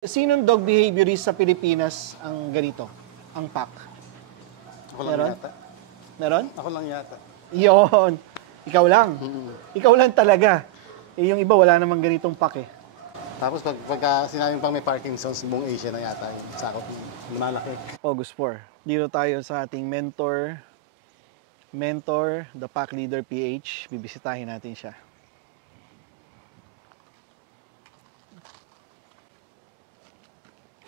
Sinong dog behaviorist sa Pilipinas ang ganito? Ang pack? Ako lang Meron? yata. Meron? Ako lang yata. Yon. Ikaw lang. Ikaw lang talaga. Eh, yung iba wala namang ganitong pack eh. Tapos pagka sinabing pang may Parkinson's, buong Asia na yata yung sakop lumalaki. August 4. Dito tayo sa ating mentor, the Pack Leader PH. Bibisitahin natin siya.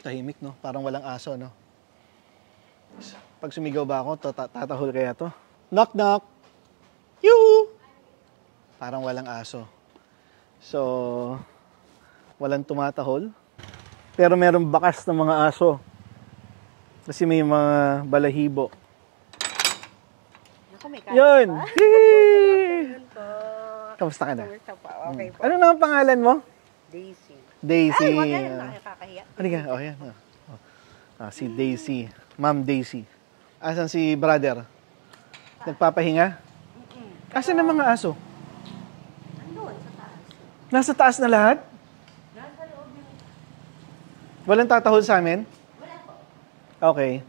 Tahimik, no? Parang walang aso, no? Pag sumigaw ba ako, tatahol kaya to? Knock, knock! Yoo! Parang walang aso. So, walang tumatahol. Pero merong bakas ng mga aso. Kasi may mga balahibo. Ako, may kain Yun! pa. Yun po. Kamusta ka na? Kamusta pa? Okay po. Ano na ang pangalan mo? Daisy. Daisy. Ay, wag yan. Nakakakahiya. Ano ka? Oh, yan. Si Daisy. Ma'am Daisy. Asan si brother? Nagpapahinga? Asan ang mga aso? Andun, sa taas. Nasa taas na lahat? Nasa loob yung... Walang tatahol sa amin? Wala po. Okay.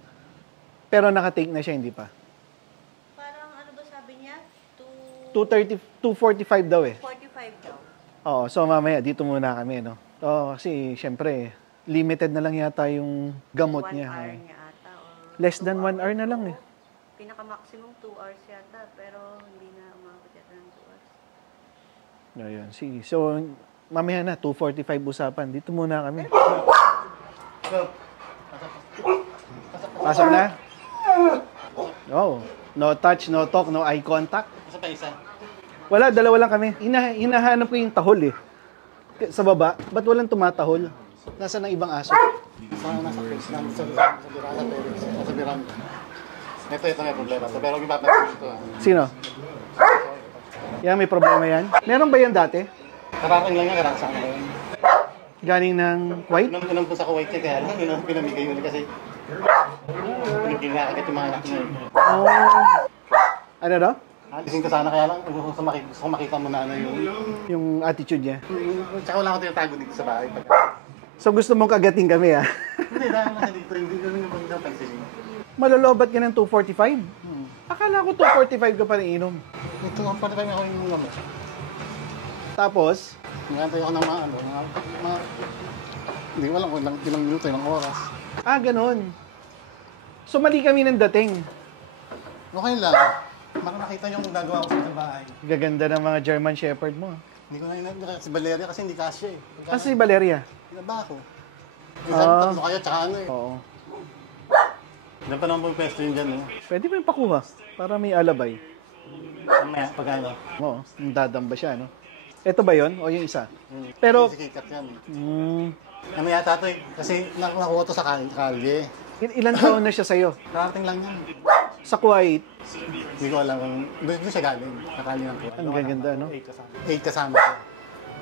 Pero nakatake na siya, hindi pa. Parang ano ba sabi niya? 2:45 daw eh. 45 daw. Oo, so mamaya dito muna kami, no? Oo, kasi syempre, limited na lang yata yung gamot 1 niya. hour niya ata. Or Less than 1 2 hour na lang eh. Pinaka-maximum 2 hours yata. Pero hindi na umabot yata ng 2 hours. Ayun, sige. So, mamaya na, 2:45 usapan. Dito muna kami. Pasok na? Oh, no touch, no talk, no eye contact. Isa pa isa. Wala, dalawa lang kami. Hinahanap ko yung tahol eh. Sa baba, ba't walang tumatahol? Nasa ng ibang aso? Nasa face lang. Sa biran. Ito may problema. Pero ipapasin ito. Sino? Yan, may problema yan. Meron ba yan dati? Karating lang yan, karasa ko yun. Galing ng white? Unang po sa Kuwait niya, kaya lang yun ang pinamigay yun kasi pinagkakagat yung mga anak niya. Ano daw? Gising ko sana kaya lang, gusto ko makita mo na ano Yung attitude niya. Tsaka wala ko tinatago dito sa bahay. So gusto mong kagating kami ah? Hindi, dahil nasa dito, hindi ko rin naman daw pansin. Malolobat ka ng 2:45? Akala ko 2:45 ka pa rin inom. Ito, pati tayo ako yung gamot. Tapos, Nagantay ako ng mga hindi ko alam kung ilang minuto, ilang oras. ganun. So mali kami ng dating. Okay lang. Baka nakita niyo kung nagawa ko sa bahay. Gaganda ng mga German Shepherd mo. Hindi ko na si Valeria kasi hindi kasya eh. Kasi si Valeria. Pinaba ako. Tatlo kayo, tsaka ano eh. Oo. Ilan pa naman po yung pwesto yun dyan eh. Pwede mo yung pakuha para may alabay. Mamaya, pagkano? Oo, dadamba siya, no? Ito ba yon o yung isa? Pero, Si Kikat yan eh. mm, Ano yata ito eh. Kasi nakuha to sa kalye. ilan taon na siya sa'yo? Karating lang yan. Sa Kuwait, Hindi ko alam kung doon siya galing. Nakali lang po. ang gaganda, no? 8 kasama ko.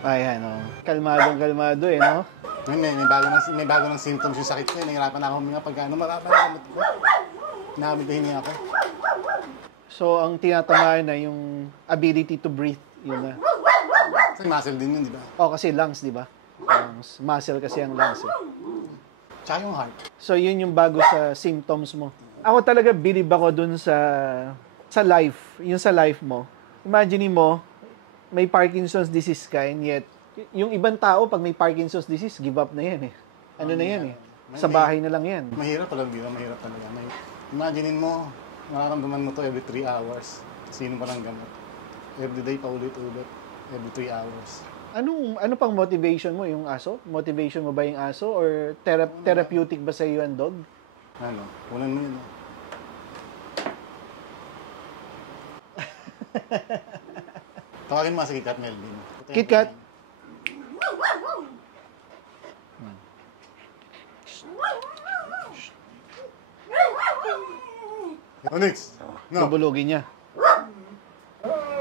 Ayan, no? Kalmadong-kalmado eh, no? Ngayon, may bago ng symptoms yung sakit ko. Nahirapan na ako huminga pagka ano, marapa na gamot ko. Nakamit ako. So, ang tinatamaan na yung ability to breathe, yun na. Kasi muscle din yun, di ba? O, kasi lungs, di ba? Lungs. Muscle kasi ang lungs eh. Tsaka yung heart. So, yun yung bago sa symptoms mo. Ako talaga, believe ako dun sa life. Yung sa life mo. Imagine mo, may Parkinson's disease ka, and yet, yung ibang tao, pag may Parkinson's disease, give up na yan eh. Ano na yan eh. Sa bahay na lang yan. Mahirap talaga, mahirap talaga. Imaginein mo, nararamdaman mo to every 3 hours. Sino pa ng gamot. Every day, paulit-ulit. Every 3 hours. Ano pang motivation mo, yung aso? Motivation mo ba yung aso? Or therapeutic ba sa iyo ang dog? Ano? Kunan mo yun. Tawagin mo sa KitKat, Melvin. KitKat? Onyx! No! Nabulugin niya.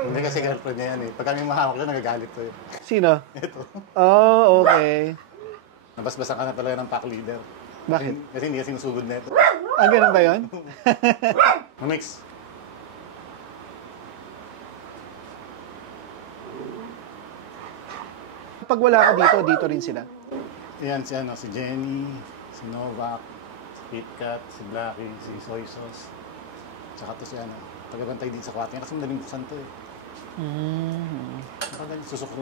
Hindi kasi girlfriend niya yan eh. Pag kami mahawak siya, nagagalit ko eh. Sino? Ito. Oh, okay. Nabasbasan ka na talaga ng pack leader. Bakit? Kasi hindi ka sinusugod na ito. Ganun ba yun? Onyx! Pag wala ka dito, dito rin sila. Yan si Jenny, si Novak, si KitKat, si Blackie, si Soy Sauce. Tsaka to si tagabantay din sa kwarto. Kasi madaling buksan to eh. Susok,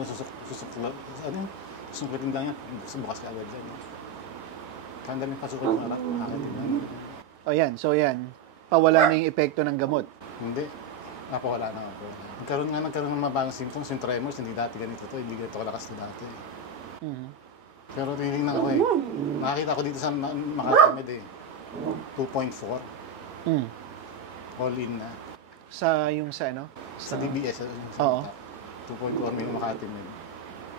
susukitin lang yan. Bukas ka agad yan. Kaya ang daming pasukin ng anak. Akatin lang. O yan, so yan. Pawala na yung epekto ng gamot. Hindi. Napawala na ako. Nagkaroon ng mabagong symptoms. Yung tremors, hindi dati ganito to. Hindi ganito kalakas na dati. Pero tinignan ako eh. Nakakita ko dito sa Makati eh. 2.4. All in na. Sa Sa DBS. Oo. 2.4 may Makati Med.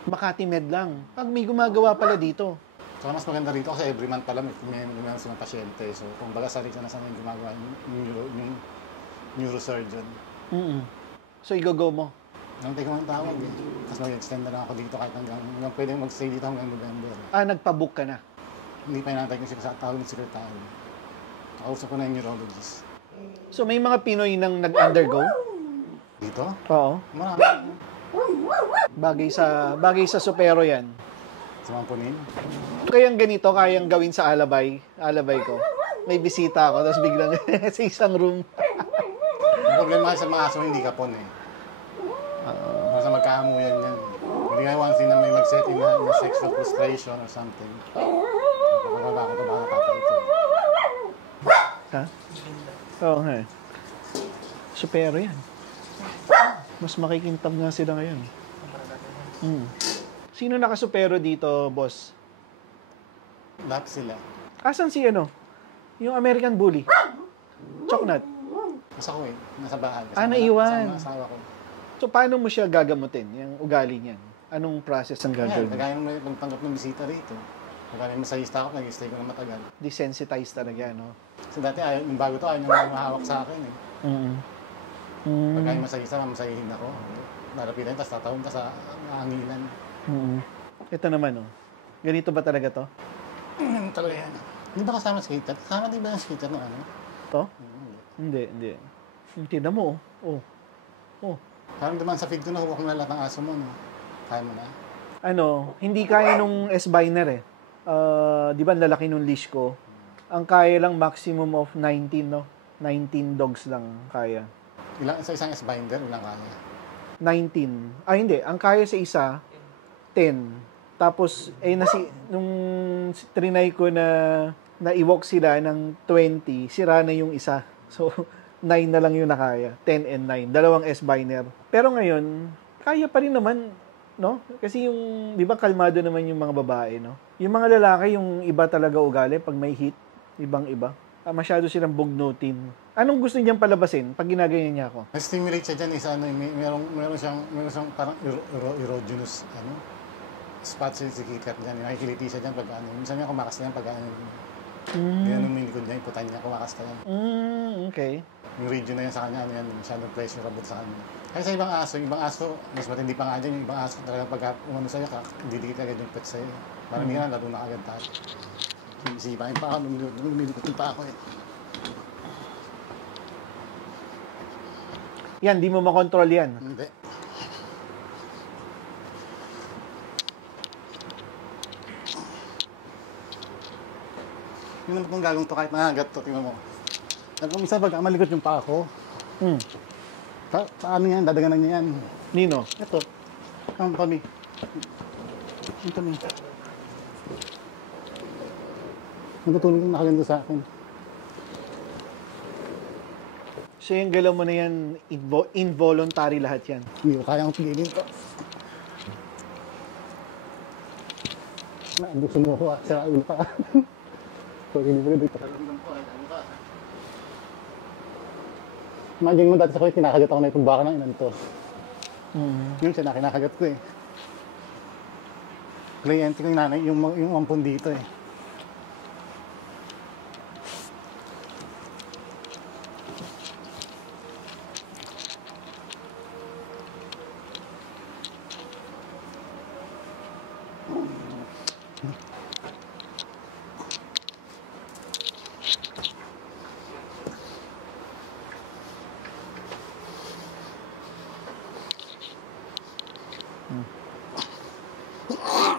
Makati Med lang. Pag may gumagawa pala dito. So, mas maganda rito kasi every month pala may mga pasyente. So, kung baga sarili na sana yung gumagawa yung neurosurgeon. So, i-go mo. Nantay ko ang tawag eh. Tapos mag-extend na lang ako dito kahit hanggang pwede mag-stay dito hanggang November. Nagpa-book ka na. Hindi pa inantay ko siya tawag ng sekretary. Nakausap ko na yung neurologist. So, may mga Pinoy nang nag-undergo? Dito? Oo. Marami. Bagay sa supero yan. Sa Mampunin. Kayang ganito, kayang gawin sa alabay ko. May bisita ako, tapos biglang sa isang room. Ang problema sa mga aso, hindi kapon eh. Basta magkaamuyan yan. Hindi nga once na may mag-set in na sexual frustration or something. Kapababa ko ito, baka tatay ito. Ha? Oo nga. Supero yan. Mas makikintab nga sila ngayon. Sino nakasupero dito, boss? Lahat sila. Asan si yung American Bully? Choknut. Nasa ko eh, nasa bahay. Naiwan. Sa asawa ko. So, paano mo siya gagamutin, yung ugali niyan? Anong process ang Kaya, gagawin? kagaya nung may pagtanggap ng bisita rito. Kagaya may masayista ako, nag-stay ko na matagal. Desensitized talaga, no? Kasi dati, yung bago to, ayaw nang mahawak sa akin eh. Pagka yung masayista, masayihin ako. Lalapitan, tapos tatawin ka sa hanginan. Ito naman, ganito ba talaga to? Talaga yan. Hindi ba kasama skater? Kasama din ba yung skater ng ano? To? Hindi. Tingnan mo, oh. Parang naman sa feed ko na huwag mo na lahat ng aso mo, no? Kaya mo na? Hindi kaya nung S-Biner eh. Di ba lalaki nung leash ko? Ang kaya lang maximum of 19, no? 19 dogs lang kaya. Sa isang S-binder, ilang kaya? 19. Hindi. Ang kaya sa isa, 10. Tapos, nung trinay ko na i-walk sila ng 20, sira na yung isa. So, 9 na lang yung nakaya. 10 and 9. Dalawang S-Biner. Pero ngayon, kaya pa rin naman, no? Kasi di ba kalmado naman yung mga babae, no? Yung mga lalaki, yung iba talaga ugali, pag may heat, ibang-iba. Masyado silang bugnutin. Anong gusto niyang palabasin pag ginagayan niya ako? Na-stimulate siya dyan, meron siyang parang erogenous, spot si KitKat dyan. Nakikiliti siya dyan pag minsan niya kumakas na yan pag ganun may likod niya, iputan niya, kumakas ka yan. Okay. Yung region na yan sa kanya, masyadong pleasurable sa kanya. Kaya sa ibang aso, mas matindi pa nga dyan, yung ibang aso talaga pag sa'yo, didikit agad yung pet sa'yo. Parang hindi nga, laro na agad tayo. Isipain pa ako, lumilikutin pa ako eh. Yan, di mo makontrol yan. Hindi. Yun naman kung gagawin to kahit nakagat to, tingnan mo. Minsan pag malikot yung pa ako, sa ano yan, dadaganan niya yan. Nino? Ito, ang kami. Ang kami. Natutulog yung nakaganto sa akin. So yung galaw mo na yan, involuntary lahat yan. Hindi ko kayang pigilin ko. Naanduso mo ako sa ulo pa. So, hindi mo dito. Imagine mo dati sa kulit, kinakagat ako na itong baka ng inan to. Yun siya na kinakagat ko eh. Kliyente ko yung nanay, yung ampun dito eh.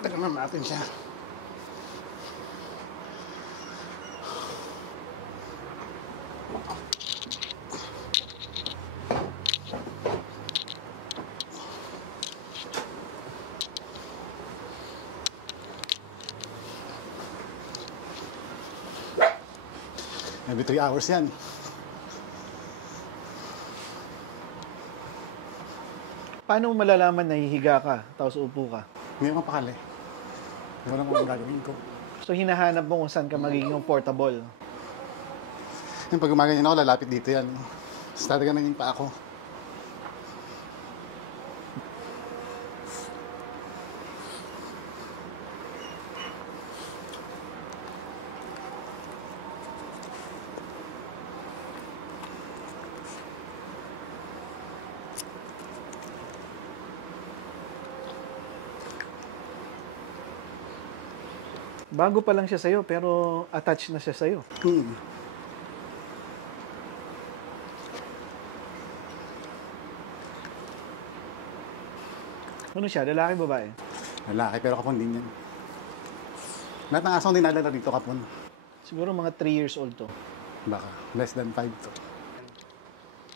Tignan natin siya. Every 3 hours yan. Paano mo malalaman na hihiga ka, tapos upo ka? Hindi ako pakali. Hindi ko alam kung anong gagawin ko. So, hinahanap mo kung saan ka magiging comfortable. Yung pag gumaganyan ako, lalapit dito yan. Tapos tataganan yung pa ako. Bago pa lang siya sa'yo, pero attached na siya sa'yo. Ano siya? Lalaki, babae? Lalaki, pero kapon din yan. Lahat ng asong dinadala dito kapon. Siguro mga 3 years old to. Baka, less than 5 to.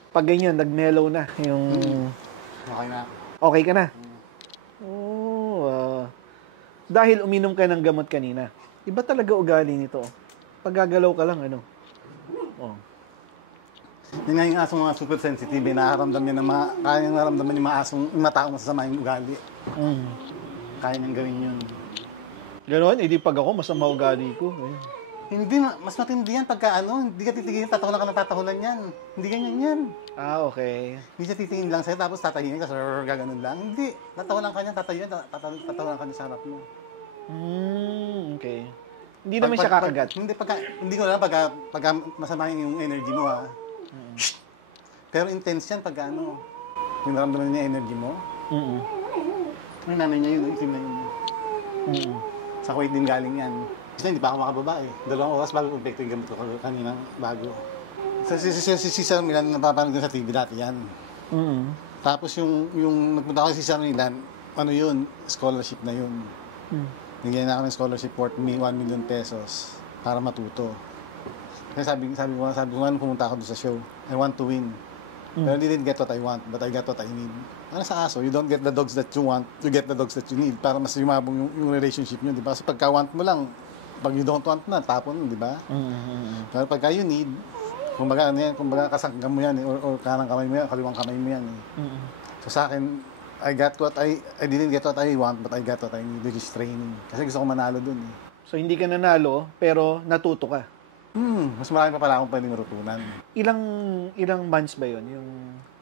Pag ganyan, nag-mellow na yung... Okay na. Okay ka na? Dahil uminom ka ng gamot kanina. Iba talaga ugali nito. Pag gagalaw ka lang, ano? Oh. Yun nga yung asong mga super sensitive, nakaramdam niya na kaya niyang naramdaman yung mga asong, yung mga taong masasama yung ugali. Kaya niyang gawin yun. Ganon, hindi pag ako, masama ugali ko. Ayun. Hindi, mas matindi yan pagka hindi ka titigilin, tatahulan ka ng tatahulan yan. Hindi ganyan yan. Ah, okay. Hindi siya titingin lang sa'yo, tapos tatahinin ka, gaganon lang. Hindi, tatahulan ka niya, tatahulan ka niya sa harap mo. Okay. Hindi naman siya kakagat. Hindi ko alam pagka masama yung energy mo, ha. Pero intense yan pagka yung naramdaman niya yung energy mo. May nanay niya yun, itim na yun. Sa Kuwait din galing yan. Kasi hindi pa ako makababa eh. 2 oras bago kumpleto yung gamit ko kanina bago. Si Sir Milan, napapanood ko sa TV dati yan. Tapos yung nagpunta ko si Sir Milan, yun, scholarship na yun. Nagyan na kami scholarship worth 1 million pesos para matuto. Kasi sabi ko, pumunta ako doon sa show. I want to win. Pero I didn't get what I want, but I got what I need. Ano sa aso, you don't get the dogs that you want, you get the dogs that you need para mas yumabong yung relationship nyo, di ba? Kasi pagka want mo lang, pag you don't want na, tapon, di ba? Pero pagka you need, kumbaga kasangkam mo yan, or kanang kamay mo yan, kaliwang kamay mo yan. So sa akin, I didn't get what I want, but I got what I need, which is training. Kasi gusto ko manalo dun eh. So, hindi ka nanalo, pero natuto ka. Mas marami pa pala akong pwedeng matutunan. Ilang months ba yun, yung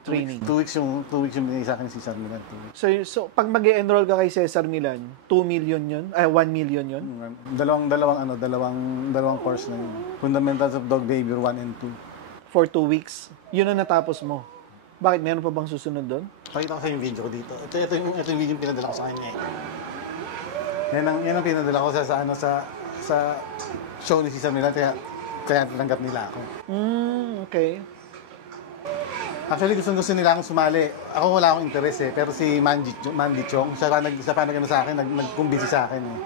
training? 2 weeks yung binigay sa akin si Cesar Milan. 2 weeks. So pag mag-enroll ka kay Cesar Milan, 2 million yun? Ay, 1 million yun? Dalawang course na yun. Fundamentals of Dog Behavior 1 and 2. For 2 weeks? Yun ang natapos mo? Bakit? Meron pa bang susunod doon? Pakita ko sa yung video ko dito. Ito yung video yung pinadala ko sa kanya eh. Yan ang pinadala ko sa show ni Cesar Milan, kaya tinanggap nila ako. Okay. Actually, gusto nila akong sumali. Ako wala akong interes eh. Pero si Mandy Chong, siya pa nag-ano sa akin, nag-kumbisi sa akin eh.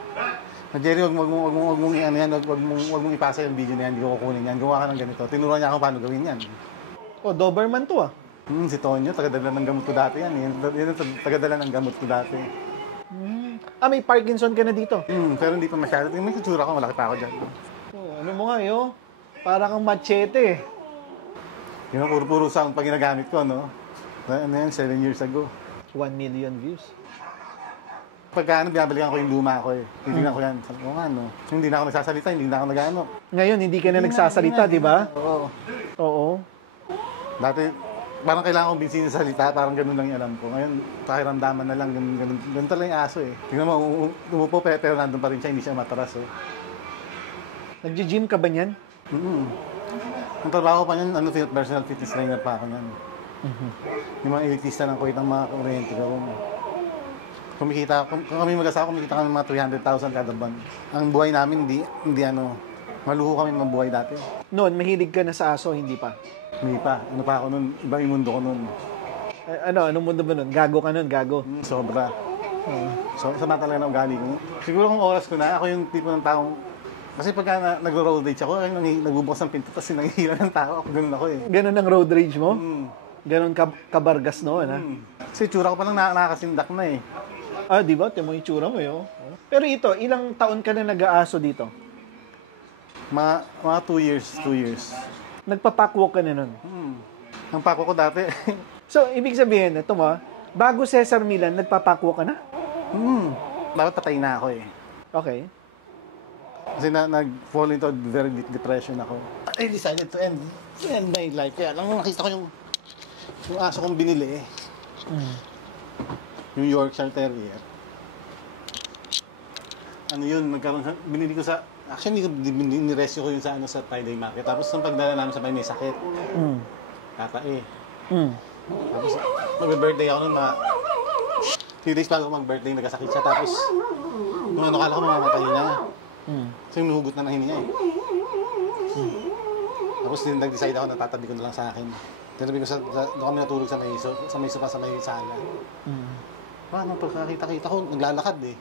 Jerry, wag mong ipasa yung video na yan, hindi ko kukunin yan. Gawa ka ng ganito. Tinuruan niya ako paano gawin yan. Oh, Doberman to ah. Si Tonyo, tagadala ng gamot ko dati yan. Yan ang tagadala ng gamot ko dati. May Parkinson ka na dito. Pero hindi pa masyado. May kutsura ko, malaki pa ako dyan. Oh, ano mo nga yun? Para kang machete. Yung puro sound pag ginagamit ko, no? Ano yan, 7 years ago. 1 million views. Pagka binabalikan ko yung luma ko eh. Titignan ko yan. Sabi ko nga, no? Hindi na ako nagsasalita, hindi na ako nag-ano. Ngayon, hindi ka na nagsasalita, di ba? Oo. Dati, parang kailangan kong busy sa salita, parang ganun lang yung alam ko. Ngayon, pakiramdaman na lang, ganun talaga yung aso eh. Tingnan mo, umupo pero nandun pa rin siya, hindi siya matras eh. Nag-gym ka ba niyan? Ang trabaho pa niyan, personal fitness trainer pa ako niyan. Yung mga elitista ng Kuwait ng mga kuryente ko. Kung kami mag-asawa, kumikita kami mga 300,000 kada buwan. Ang buhay namin, hindi maluho kami mabuhay dati. Noon, mahilig ka na sa aso, hindi pa? Hindi pa. Ano pa ako noon? Ibang yung mundo ko noon. Anong mundo ba noon? Gago ka noon, gago. Sobra. So, sama talaga ng ugali ko. Siguro kung oras ko na, ako yung tipo ng taong Kasi pagka nag-road rage ako, ay, nagbubukas ng pinto, tapos nanghihila ng tao. Ako, ganun ako eh. Ganun ang road rage mo? Mm. Ganun kabargas noon, ha? Kasi tsura ko pa lang nakakasindak na eh. Ah, di ba? Timo yung tsura mo, yo. Pero ito, ilang taon ka na nag-aaso dito? Mga 2 years, 2 years. Nagpapakwalk ka na nun. Ang pako ko dati, So, ibig sabihin, ito mo, bago Cesar Millan, nagpapakwalk ka na? dapat patay na ako eh. Okay. Kasi nag-fall into very deep depression ako. I decided to end my life. Kaya lang nakita ko yung aso kong binili eh. Yung Yorkshire Terrier. Ano yun, binili ko sa, actually nirescue ko yun sa, sa Friday market. Tapos nung pagdala namin sa bahay may sakit. Katae. Tapos mag-birthday ako nun, 3 days bago mag-birthday, nagkasakit siya. Tapos, nung kala ko mamamatay na. Kasi nuhugot na ng hininga eh. Tapos nag-decide ako, natatabi ko na lang sa akin. Tinabi ko doon kami natulog sa may sopa sa may sala. Paano pagkakita-kita ko, naglalakad eh.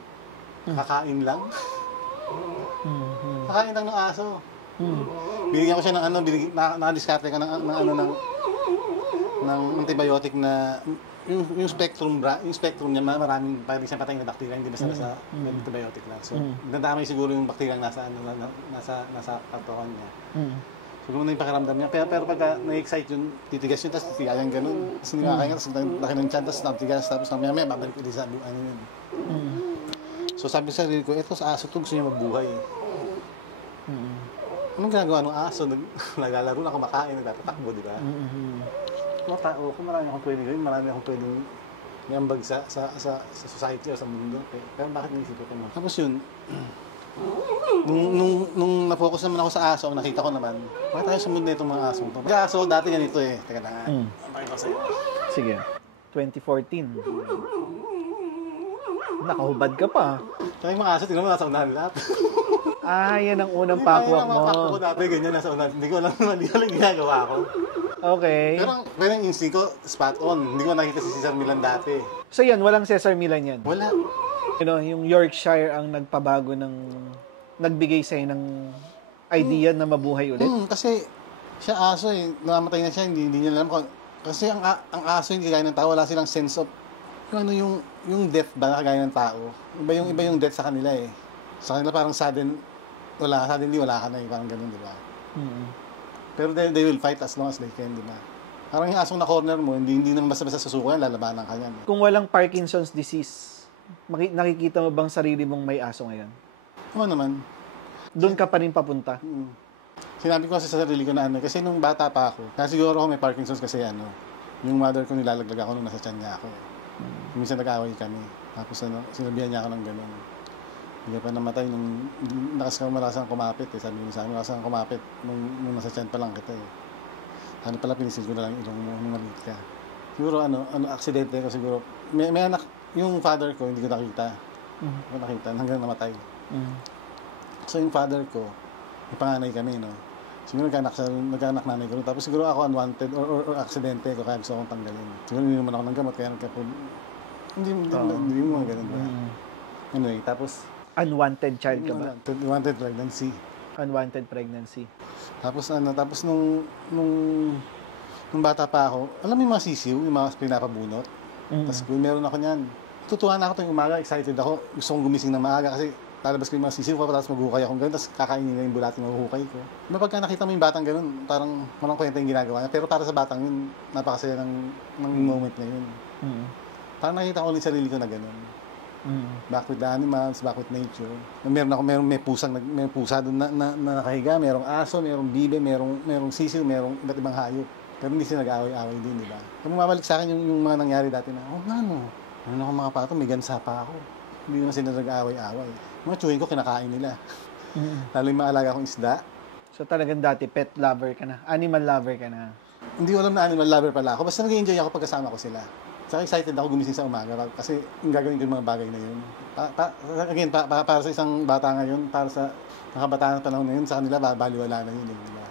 Kakain lang. Kakain lang ng aso. Binigyan ko siya ng nakadiskarte ka ng antibiotic na yung spectrum niya maraming parang siyang patay na bakterya, hindi basta sa antibiotic lang. So, nadamay siguro yung bakterya nasa katawan niya. Siguro na yung pakiramdam niya. Pero pagka na-excite yun, titigas yun, tapos titigayan ganun. Tapos hindi makakain, tapos laki ng tiyan, tapos natigas, tapos mamaya babalik ulit sa ano yun. So sabi sa sarili ko, eto sa aso to, gusto niya mabuhay. Anong ginagawa ng aso? Naglalaro na, kumakain, nagtatakbo, di ba? Mga tao ko, marami akong pwedeng gawin, marami akong pwedeng iambag sa society o sa mundo. Pero bakit naisip ko naman? Tapos yun, nung na-focus naman ako sa aso, ang nakita ko naman, bakit tayo sumunod na itong mga aso? Pagka aso, dati ganito eh. Teka na, pakita ko sa'yo. Sige. 2014. Nakahubad ka pa. Kaya yung mga aso, tingnan mo, nasa unahan lahat. Ah, yan ang unang pakwak mo. Yung mga ko dati, ganyan, nasa unahan. Hindi ko alam naman, hindi ko alam ginagawa ko. Okay. Pero yung instinct ko, spot on. Hindi ko nakita si Cesar Millan dati. So yan, walang Cesar Millan yan. Wala. Yung Yorkshire ang nagpabago nagbigay sa'yo ng idea na mabuhay ulit? Kasi siya aso eh, namamatay na siya, hindi niya alam kasi ang aso hindi kagaya ng tao, wala silang sense of yung death ba na kagaya ng tao. Iba yung death sa kanila eh. Sa kanila parang suddenly wala ka na eh, parang ganun, di ba? Pero they will fight as long as they can, di ba? Parang yung asong na corner mo, hindi naman basta-basta susuko yan, lalabanan ka yan. Kung walang Parkinson's disease, nakikita mo bang sarili mong may aso ngayon? Oo naman. Doon ka pa rin papunta? Sinabi ko kasi sa sarili ko na kasi nung bata pa ako, kasi siguro ako may Parkinson's kasi yung mother ko nilalaglag ako nung nasa tiyan niya ako. Minsan nag-away kami. Tapos sinabihan niya ako ng gano'n. Hindi pa namatay nung malakas ang kumapit eh. Sabi niya sa akin, malakas ang kumapit nung nasa tiyan pa lang kita eh. Ano pala, pinisil ko na lang ilong mo nung maliit ka. Siguro aksidente ko siguro. May anak, yung father ko, hindi ko nakita. Hindi ko nakita hanggang namatay. So yung father ko, may panganay kami, no? Siguro nagkaanak nanay ko. Tapos siguro ako unwanted or aksidente ko, kaya gusto akong tanggalin. Siguro hindi naman ako ng gamot, kaya hindi mo mga ganun ba? Anyway, tapos Unwanted child ka ba? Unwanted pregnancy. Unwanted pregnancy. Tapos nung bata pa ako, alam mo yung mga sisiw, yung mga pinapabunot? Tapos meron ako niyan. Tutuwa na ako tuwing umaga, excited ako. Gusto kong gumising na maaga kasi lalabas ko yung mga sisiw, tapos maghuhukay akong gano'n, tapos kakainin na yung bulati mahuhukay ko. Diba pagka nakita mo yung batang gano'n, parang walang kwenta yung ginagawa niya. Pero para sa batang yun, napakasaya ng moment na yun. Parang nakita ko ulit sarili ko na gano'n. Back with the animals, back with nature. May pusa doon na nakahiga, merong aso, merong bibe, merong sisiw, merong iba't ibang hayop. Pero hindi sila nag-aaway-aaway din, di ba? Kung mabalik sa akin yung mga nangyari dati na, ano akong mga pato, may gansa pa ako. Hindi naman sila nag-aaway-aaway. Mga chewing ko, kinakain nila. Lalo yung mga alaga kong isda. So talagang dati, pet lover ka na, animal lover ka na. Hindi ko alam na animal lover pala ako. Basta nag-enjoy ako pagkasama ko sila. Saka excited ako gumising sa umaga kasi gagawin ko yung mga bagay na yun. Again, para sa isang bata ngayon, para sa nakabataan na panahon na yun, sa kanila baliwala na yun. Diba?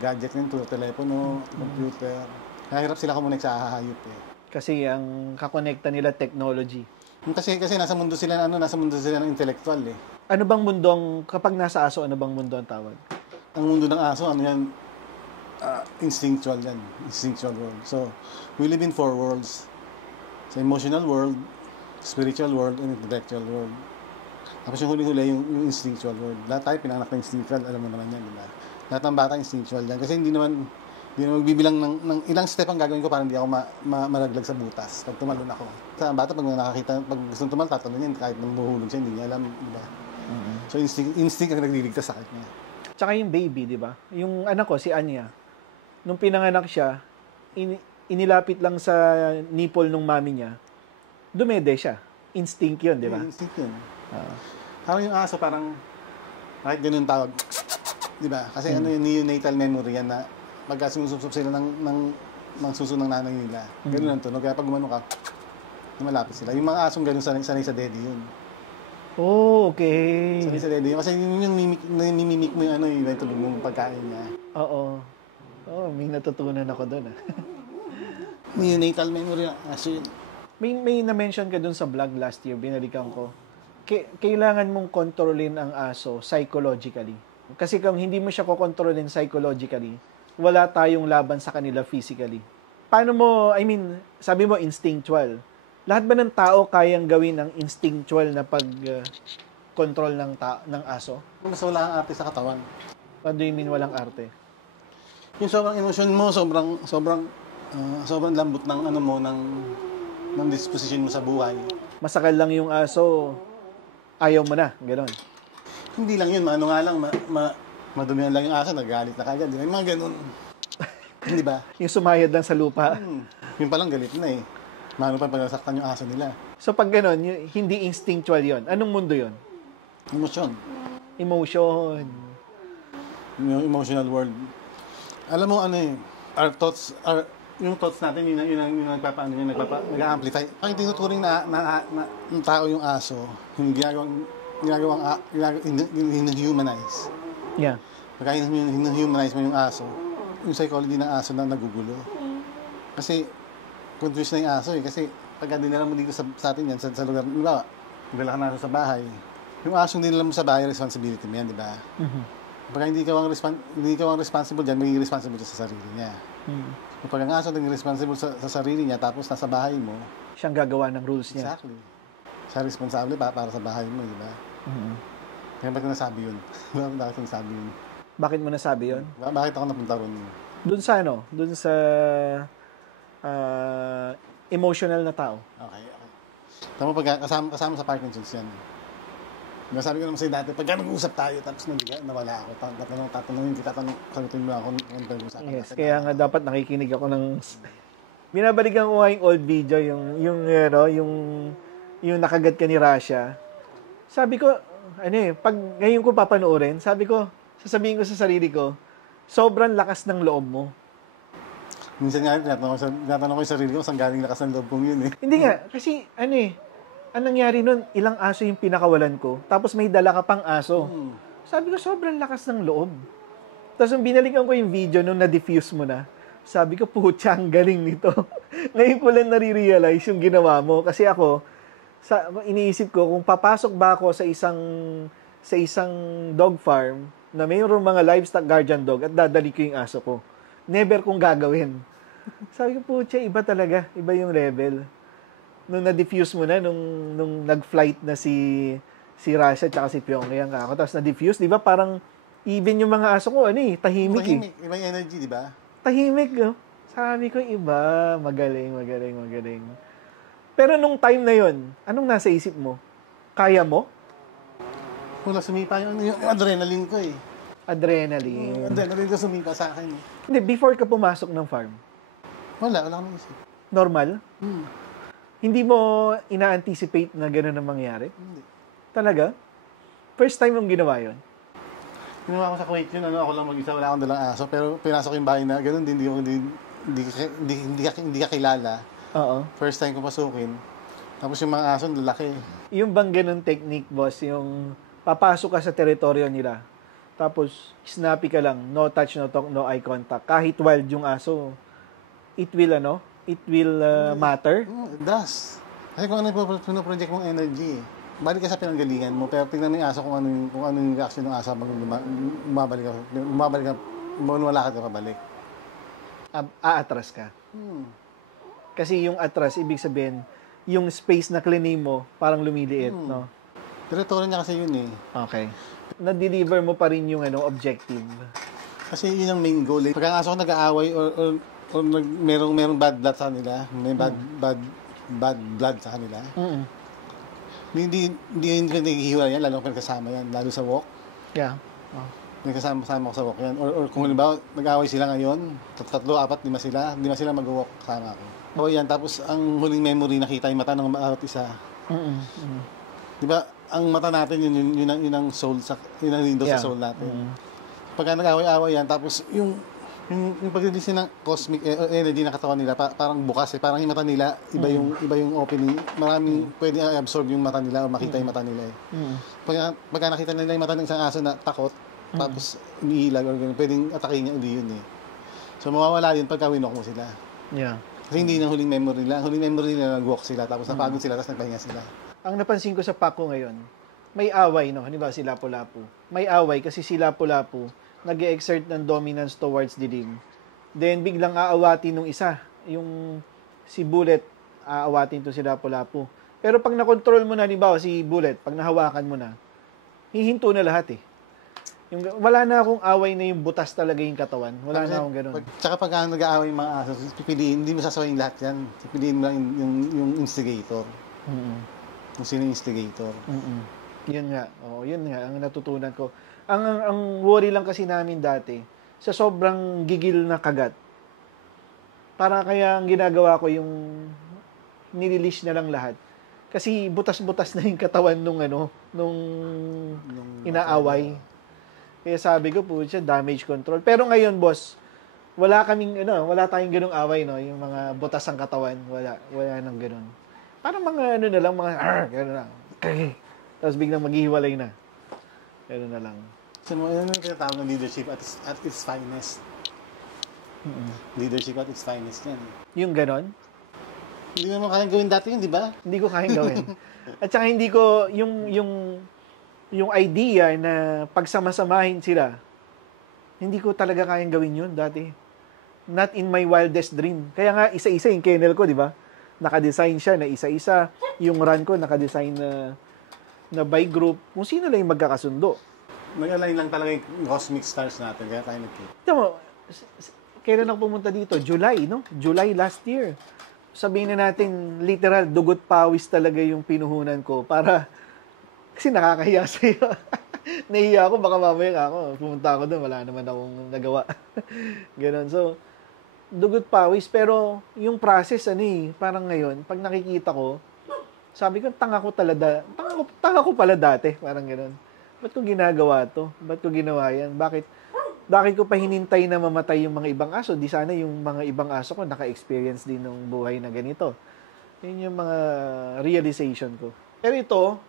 Gadget yun, telepono, computer. Nahirap sila kumonek sa hayop eh. Kasi ang kakonekta nila technology. Kasi nasa mundo sila ng intellectual eh. Ano bang mundong, kapag nasa aso, ano bang mundo ang tawag? Ang mundo ng aso, ano yan, instinctual yan. Instinctual world. So, we live in 4 worlds. Sa emotional world, spiritual world, and intellectual world. Tapos yung huli-huli, yung instinctual world. Lahat tayo pinanganak na instinctual, alam mo naman yan, di ba? Lahat ng bata instinctual yan. Kasi hindi naman magbibilang ng ilang step ang gagawin ko para hindi ako malaglag sa butas pag tumalon ako. Sa bata, pag nakakita, pag gustong tumalon, tatalon yan, kahit nang mahuhulog siya, hindi niya alam, di ba? So, instinct ang nagliligtas sa kanya. Tsaka yung baby, di ba? Yung anak ko, si Anya, nung pinanganak siya, inilapit lang sa nipple nung mami niya, dumede siya. Instinct yun, di ba? Instinct yun. Parang yung aso, parang, kahit ganun tawag, di ba? Kasi ano yung neonatal memory yan na pagka sinusup sila ng suso ng nanay nila. Ganun ang tunog. Kaya pag gumano ka, malapit sila. Yung mga asong ganun sanay sa daddy yun. Oh, okay. Sanay sa daddy yun. Kasi yun yung mimimik mo yung ano, yung tulog ng pagkain niya. Oo. Oh, may natutunan ako doon. Neonatal memory ng aso yun. May na-mention ka doon sa vlog last year, binalikan ko. Kailangan mong kontrolin ang aso psychologically. Kasi kung hindi mo siya kokontrolin psychologically, wala tayong laban sa kanila physically. Paano mo, sabi mo instinctual. Lahat ba ng tao kayang gawin ang instinctual na pag-control ng aso? Mas wala kang arte sa katawan. What do you mean walang arte? Yung sobrang emosyon mo, sobrang lambot ng ano mo, ng disposition mo sa buhay. Masakal lang yung aso, ayaw mo na, gano'n. Hindi lang yun, ano nga lang, madumihan lang yung aso, nagalit na kagad. Yung mga ganun. Di ba? Yung sumayad lang sa lupa. Yung palang galit na eh. Mano pa pag nasaktan yung aso nila. So pag gano'n, hindi instinctual yon. Anong mundo yon? Emosyon. Emotion. Yung emotional world. Alam mo ano eh, yung thoughts natin, yun ang nag-amplify. Ang tinuturing na ng tao yung aso, yung humanize. Yeah. Pagka humanize mo yung aso, yung psychology ng aso na nagugulo. Kasi, confused na yung aso eh. Kasi, pagka dinala mo dito sa atin yan, sa lugar, diba, dinala ka na aso sa bahay. Yung aso dinala mo sa bahay, responsibility mo yan, di ba? Mm-hmm. Pagka hindi ka ang responsible dyan, magiging responsible siya sa sarili niya. Kapag ang aso naging responsible sa sarili niya, tapos nasa bahay mo, siyang gagawa ng rules niya. Exactly. Siya responsable para sa bahay mo, di ba? Kaya ba't ko nasabi yun? Bakit ko nasabi yun? Bakit mo nasabi yun? Bakit ako napunta ron? Doon sa Doon sa emotional na tao. Okay. Tama pag kasama sa Parkinson's yan. Sabi ko naman sa'yo dati, pagka nag-uusap tayo, tapos nawala ako, tatanungin kita, sagutin mo ako kung pag-uusapan natin. Yes, kaya nga dapat nakikinig ako ng... Binabalikan ko nga yung old video, yung nakagat ka ni Rasha. Sabi ko, pag ngayon ko papanoorin, sasabihin ko sa sarili ko, sobrang lakas ng loob mo. Minsan nga, tinatanong ko yung sarili ko, saan galing lakas ng loob kong yun eh. Hindi nga, kasi ang nangyari nun, ilang aso yung pinakawalan ko, tapos may dala ka pang aso. Sabi ko, sobrang lakas ng loob. Tapos nung binalikan ko yung video nung na-diffuse mo na, sabi ko, putya, ang galing nito. Ngayon ko lang nare-realize yung ginawa mo. Kasi ako, iniisip ko, kung papasok ba ako sa isang dog farm na mayroong mga livestock guardian dog at dadali ko yung aso ko, never kong gagawin. Sabi ko, putya, iba talaga. Iba yung level. Nung na-diffuse mo na, nung nag-flight na si Rasha at si Pyongyang ako, tapos na-diffuse, di ba? Parang even yung mga aso ko, tahimik eh. Iba yung energy, di ba? Tahimik, no? Sabi ko, iba. Magaling. Pero nung time na yon, anong nasa isip mo? Kaya mo? Wala, sumipa yung adrenaline ko eh. Adrenaline. Adrenaline ko sumipa sa akin eh. Hindi, before ka pumasok ng farm, Wala akong isip. normal? Hindi mo ina-anticipate na gano'n ang mangyari? Hindi. Talaga? First time mong ginawa yon? Ginawa ko sa Kuwait yun, ako lang mag-isa, wala akong dalang aso, pero pinasok yung bahay na, gano'n din, hindi ka kilala. Oo. First time ko pasukin. Tapos yung mga aso, lalaki. Yung bang ganun technique, boss, yung papasok ka sa teritoryo nila, tapos snappy ka lang, no touch, no talk, no eye contact. Kahit wild yung aso, it will matter. It does. Kasi kung ano yung project mong energy eh. balik ka sa pinanggalingan mo, pero tingnan mo yung aso kung ano yung reaction ng aso pag bumabalik ka, wala ka pabalik. Aatras ka. Kasi yung atras, ibig sabihin, yung space na cleaning mo, parang lumiliit, no? Territory niya kasi yun eh. Okay. Na-deliver mo pa rin yung objective. Kasi yun ang main goal eh. Pag ang aso ko nag-aaway or merong bad blood sa kanila, may bad blood sa kanila, hindi yun naghihiwalay yan, lalo kung kasama yan, lalo sa walk. Yeah. May kasama ko sa walk yan. Or kung halimbawa, nag-aaway sila ngayon, 3, 4, 5 sila mag-walk kasama ako. O yan, tapos ang huling memory, nakita yung mata ng bawat isa. Di ba, ang mata natin, yun ang soul, yun ang window sa soul natin. Pagka nag-aaway-aaway yan, tapos yung pag-release ng cosmic energy ng katawan nila, parang bukas eh. Parang yung mata nila, iba yung opening. Maraming pwede absorb yung mata nila o makita yung mata nila eh. Pagka nakita nila yung mata ng isang aso na takot, tapos umiilag or gano'n, pwedeng atakin niya uli yun eh. So mawawala yun pagka winok mo sila. Yeah. Kasi hindi na huling memory nila. Ang huling memory nila, nag-walk sila, tapos napagod sila, tapos nagpahinga sila. Ang napansin ko sa Paco ngayon, may away, no? Halimbawa si Lapu-Lapu. May away kasi si Lapu-Lapu nag-exert ng dominance towards dilim. Then, biglang aawatin nung isa. Yung si Bullet, aawatin to si Lapu-Lapu. Pero pag nakontrol mo na, halimbawa si Bullet, pag nahawakan mo na, hihinto na lahat eh. Wala na akong away na yung butas talaga yung katawan. Wala na akong ganun. Tsaka pag nag-aaway yung mga aso, pipiliin, hindi mo sasawayin lahat yan. Pipiliin mo lang yung instigator. Kung sino yung instigator. Yun nga. Yun nga ang natutunan ko. Ang worry lang kasi namin dati, sa sobrang gigil na kagat, para kaya ang ginagawa ko yung nililish na lang lahat. Kasi butas-butas na yung katawan nung inaaway. Kaya sabi ko po, damage control. Pero ngayon, boss, wala tayong ganung away, no? Yung mga butas ng katawan, wala nang ganun. Parang mga na lang, mga gano'n lang. Tapos biglang maghihiwalay na. Gano'n na lang. So, yun yung tinatawag ng leadership at its finest. Leadership at its finest yan. Yung gano'n? Hindi mo naman kayang gawin dati yun, di ba? Hindi ko kayang gawin. At saka hindi ko, yung idea na pagsamasamahin sila, hindi ko talaga kayang gawin yun dati. Not in my wildest dream. Kaya nga, isa-isa yung kennel ko, di ba? Nakadesign siya na isa-isa. Yung run ko, nakadesign na by group. Kung sino lang yung magkakasundo. Nag-align lang talaga yung cosmic stars natin, kaya tayo nagkita. Ito mo, kailan ako pumunta dito? July, no? July last year. Sabihin na natin, literal, dugot pawis talaga yung pinuhunan ko para, kasi nakakahiya sa'yo. Nahiya ako, baka mamaya ako, pumunta ako doon, wala naman akong nagawa. Ganon. So, dugot pawis, pero yung process, parang ngayon, pag nakikita ko, sabi ko, tanga ko pala dati, parang ganon. Ba't ko ginagawa to? Ba't ko ginawa yan? Bakit ko pa hinintay na mamatay yung mga ibang aso? Di sana yung mga ibang aso ko naka-experience din ng buhay na ganito. Yun yung mga realization ko. Pero ito,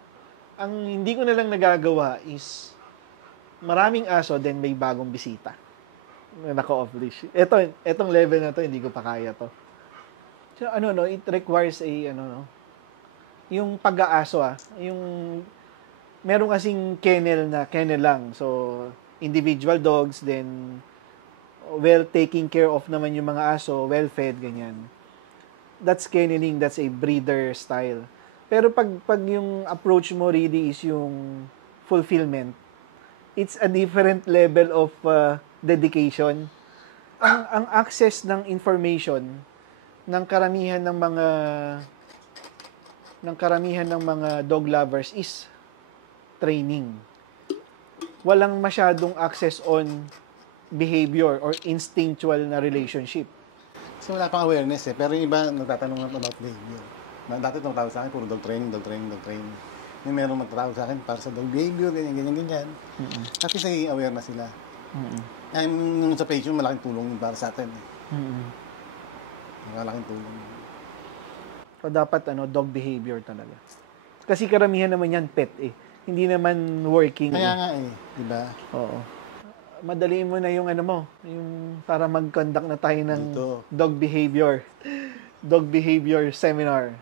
ang hindi ko na lang nagagawa is maraming aso, then may bagong bisita na naka-off-leash. Etong level na to, hindi ko pa kaya to. So, it requires yung pag-aaso, yung meron kasing kennel lang. So, individual dogs, then well taken care of naman yung mga aso, well fed, ganyan. That's kenneling, that's a breeder style. Pero pag yung approach mo really is yung fulfillment, it's a different level of dedication. Ang access ng information ng karamihan ng mga dog lovers is training. Walang masyadong access on behavior or instinctual na relationship. So wala pang awareness eh. Pero yung iba nagtatanong about behavior. Dati itong tawag sa akin, puro dog training. Yung meron magtatawag sa akin para sa dog behavior, ganyan. At least naging aware na sila. Kaya yung sa page yung malaking tulong para sa atin. Malaking tulong. So dapat dog behavior talaga. Kasi karamihan naman yan pet eh. Hindi naman working. Kaya nga di ba? Oo. Madaliin mo na yung yung para mag-conduct na tayo ng dog behavior seminar.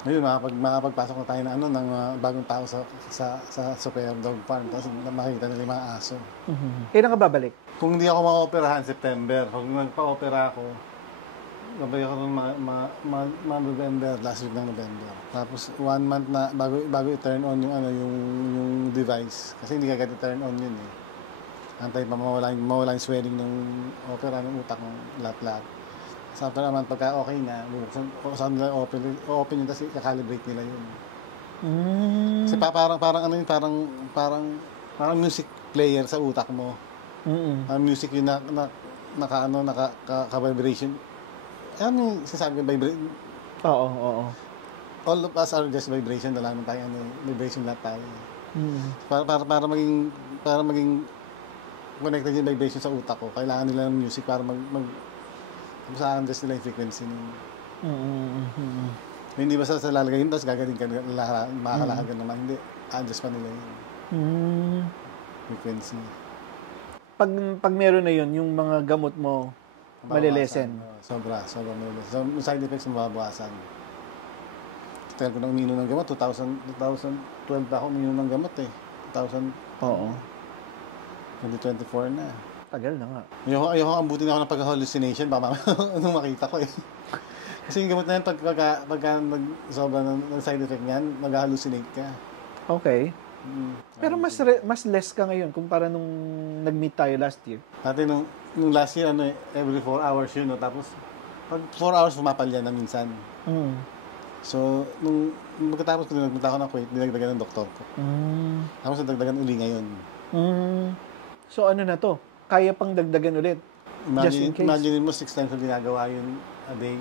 Ngayon, makapagpasok na tayo ng ng bagong tao sa Super Dog Farm. Tapos makikita nila yung mga aso. Kailan ka babalik? Kung hindi ako maka-operahan, September. Pag nagpa-opera ako, babalik ako ng November, last week ng November. Tapos 1 month na bago i-turn on yung device. Kasi hindi agad i-turn on yun eh. Antay pa mawala yung swelling ng opera, ng utak, ng lahat-lahat. Sa after naman, pagka okay na, saan nila open yun, tapos i-calibrate nila yun. Kasi parang music player sa utak mo. Ang music yun naka-vibration. Alam mo yung sinasabi ko, vibration? Oo. All of us are just vibration, wala naman tayo, vibration lahat tayo. Para maging connected yung vibration sa utak ko, kailangan nila ng music para sa-adjust nila yung frequency nun. Hindi basta sa lalagay yun, tapos gagaling ka, makakalakad ka naman. Hindi, adjust pa nila yun. Frequency. Pag meron na yun, yung mga gamot mo, malilesen. Sobra malilesen. So, yung side effects mababawasan. Tagal ko na uminom ng gamot, 2012 pa ako uminom ng gamot eh. 2000. Oo. 2024 na. Tagal na nga. Ayoko ambutin ako ng pag-hallucination, baka anong makita ko eh. Kasi yung gamot na yan, pagka sobra ng side effect niyan, mag-hallucinate ka. Okay. Pero mas less ka ngayon kumpara nung nag-meet tayo last year. Dati nung last year, every 4 hours yun, no? Tapos pag 4 hours, pumapalya na minsan. So, nung magkatapos ko, nagpunta ako ng Kuwait, dinagdagan ng doktor ko. Tapos nagdagan uli ngayon. So, ano na to? Kaya pang dagdagan ulit? Just in case? Imagine mo, 6 times na ginagawa yun a day.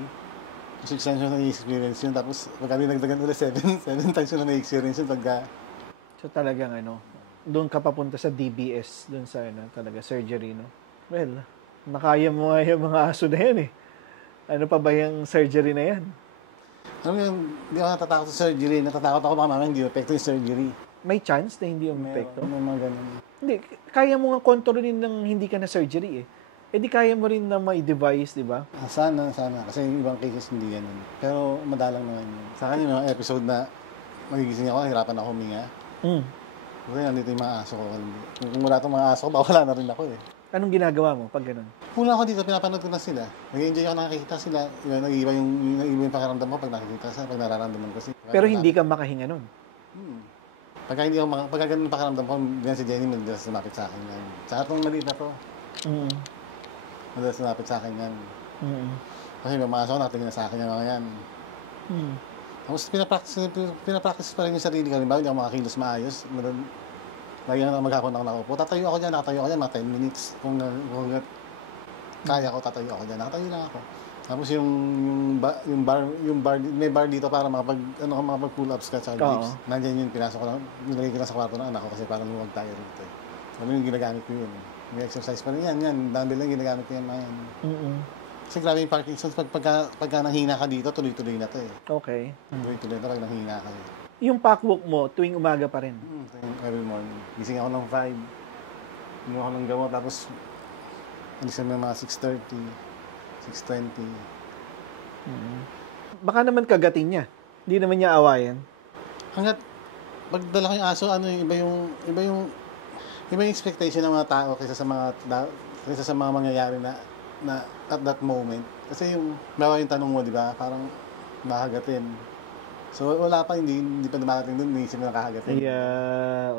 6 times na na-experience yun. Tapos, pagka dinagdagan ulit, 7 times na na-experience yun. So, talagang doon ka papunta sa DBS, doon sa talaga surgery, no? Well, nakaya mo nga yung mga aso na yan eh. Ano pa ba yung surgery na yan? Alam mo yung, hindi ako natatakot sa surgery. Natatakot ako baka mamaya hindi epekto yung surgery. May chance na hindi yung epekto? May mga ganun. Hindi, kaya mo nga kontrolin ng hindi ka na surgery eh. Eh di kaya mo rin na may device, di ba? Sana. Kasi yung ibang cases hindi ganun. Pero madalang naman yun. Sa akin yung mga episode na magigising ako, hirapan ako huminga. Kasi nandito yung mga aso ko. Kung wala itong mga aso ko, wala na rin ako eh. Anong ginagawa mo pag ganun? Pula ako dito, pinapanood ko na sila. Nag-enjoy ako nakikita sila. Nag-iba yung pakiramdam ko pag nakikita sila, pag nararamdaman ko sila. Pero hindi ka makahinga nun? Pagka ganun yung pakiramdam ko, ganyan si Jenny, madalas lumapit sa akin yan. Sa atong maliit na to, madalas lumapit sa akin yan. Kasi may mga aso ko, nakatingin na sa akin yung mga yan. Tapos pinapractice pa rin yung sarili ko. Halimbawa, hindi ako makakilos maayos. Lagi na maghapon ako nakaupo. Nakatayo ako dyan, mga 10 minutes. Kung kaya ko, tatayo ako dyan. Nakatayo lang ako. Tapos yung bar, may bar dito para makapag pull-ups ka sa dips. Nandiyan yun, pinasok ko lang. Nilagay ko lang sa kwarto ng anak ko kasi parang luwag tayo rito. Ano yung ginagamit ko yun. May exercise pa rin yan. Dumbbell lang ginagamit ko yan mga yan. Kasi grabe yung Parkinson's. Pagka nanghina ka dito, tuloy-tuloy na to eh. Okay. Tuloy-tuloy na pag nanghina ka eh. Yung packwalk mo, tuwing umaga pa rin? Every morning. Gising ako ng 5. Inuha ako ng gamot. Tapos, alisan mo mga 6:30, 6:20. Baka naman kagatin niya. Hindi naman niya awayan. Hanggat, pagdala ko yung aso, iba yung expectation ng mga tao kaysa sa mga mangyayari na at that moment. Kasi bawa yung tanong mo, di ba? Parang makagatin. So, wala pa, hindi pa dumarating doon, naisip na nakahagatin. Yeah,